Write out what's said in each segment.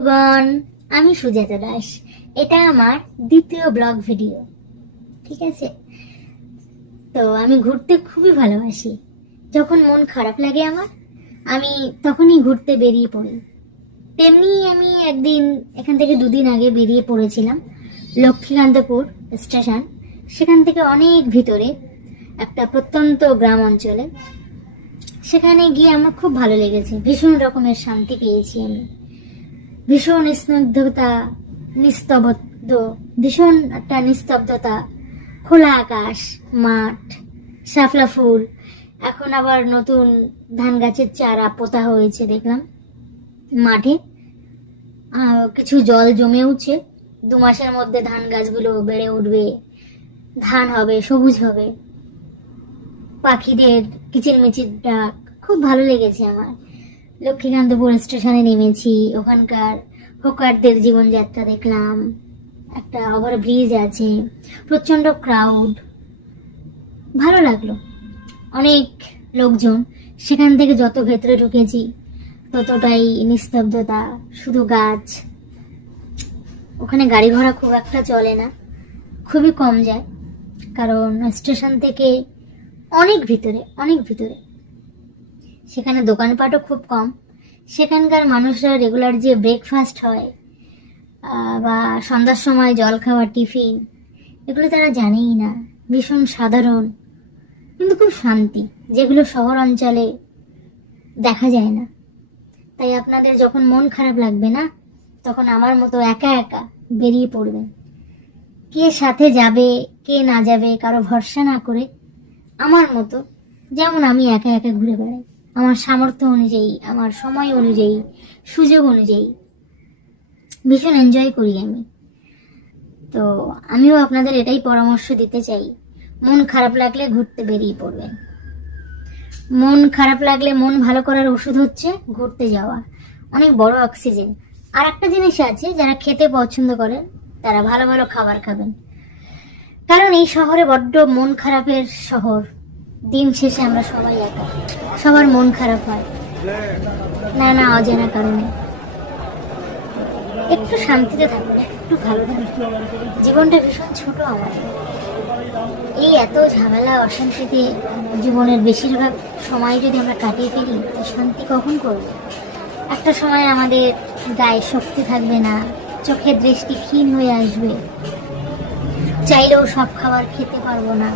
গণ আমি সুজাতা দাস। এটা আমার দ্বিতীয় ব্লগ ভিডিও। ঠিক আছে, তো আমি ঘুরতে খুবই ভালোবাসি। যখন মন খারাপ লাগে আমার, আমি তখনই ঘুরতে বেরিয়ে পড়ি। তেমনি আমি একদিন এখান থেকে 2 দিন আগে বেরিয়ে পড়েছিলাম লক্ষ্মীকান্তপুর স্টেশন। সেখান থেকে অনেক ভিতরে একটা প্রত্যন্ত গ্রাম অঞ্চলে। সেখানে গিয়ে আমার খুব ভালো লেগেছে, ভীষণ রকমের শান্তি পেয়েছি আমি। ভীষণ স্নিগ্ধতা, নিস্তব্ধ, ভীষণ একটা নিস্তব্ধতা, খোলা আকাশ, মাঠ, শাপলা ফুল। এখন আবার নতুন ধান গাছের চারা পোতা হয়েছে দেখলাম মাঠে। কিছু জল জমেওছে, 2 মাসের মধ্যে ধান গাছগুলো বেড়ে উঠবে, ধান হবে, সবুজ হবে। পাখিদের কিচিরমিচির ডাক খুব ভালো লেগেছে আমার। লক্ষ্মীকান্তপুর স্টেশনে নেমেছি, ওখানকার হকারদের জীবনযাত্রা দেখলাম। একটা ওভার ব্রিজ আছে, প্রচন্ড ক্রাউড, ভালো লাগলো। অনেক লোকজন। সেখান থেকে যত ভেতরে ঢুকেছি ততটাই নিস্তব্ধতা, শুধু গাছ। ওখানে গাড়ি ঘোড়া খুব একটা চলে না, খুবই কম যায়, কারণ স্টেশন থেকে অনেক ভিতরে। সেখানে দোকানপাটও খুব কম। সেখানকার মানুষরা রেগুলার যে ব্রেকফাস্ট হয় বা সন্ধ্যার সময় জল খাওয়া, টিফিন, এগুলো তারা জানেই না। ভীষণ সাধারণ কিন্তু খুব শান্তি, যেগুলো শহর অঞ্চলে দেখা যায় না। তাই আপনাদের যখন মন খারাপ লাগবে না, তখন আমার মতো একা একা বেরিয়ে পড়বেন। কে সাথে যাবে কে না যাবে কারো ভরসা না করে আমার মতো, যেমন আমি একা একা ঘুরে বেড়াই, আমার সামর্থ্য অনুযায়ী, আমার সময় অনুযায়ী, সুযোগ অনুযায়ী ভীষণ এনজয় করি আমি। তো আমিও আপনাদের এটাই পরামর্শ দিতে চাই, মন খারাপ লাগলে ঘুরতে বেরিয়ে পড়বেন। মন খারাপ লাগলে মন ভালো করার ওষুধ হচ্ছে ঘুরতে যাওয়া, অনেক বড় অক্সিজেন। আর একটা জিনিস আছে, যারা খেতে পছন্দ করেন তারা ভালো ভালো খাবার খাবেন, কারণ এই শহরে বড্ড মন খারাপের শহর। দিন শেষে আমরা সবাই একা, সবার মন খারাপ হয় নানা অজানা কারণে। একটু শান্তিতে থাকুন, একটু ভালো থাকুন। জীবনটা ভীষণ ছোট আমাদের। এই এত ঝামেলা অশান্তিতে জীবনের বেশিরভাগ সময় যদি আমরা কাটিয়ে ফেলি, তো শান্তি কখন করব? একটা সময় আমাদের গায়ে শক্তি থাকবে না, চোখের দৃষ্টি ক্ষীণ হয়ে আসবে, চাইলেও সব খাবার খেতে পারবো না,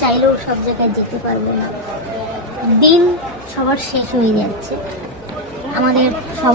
চাইলেও সব জায়গায় যেতে পারবো না। দিন সবার শেষ হয়ে যাচ্ছে, আমাদের সবার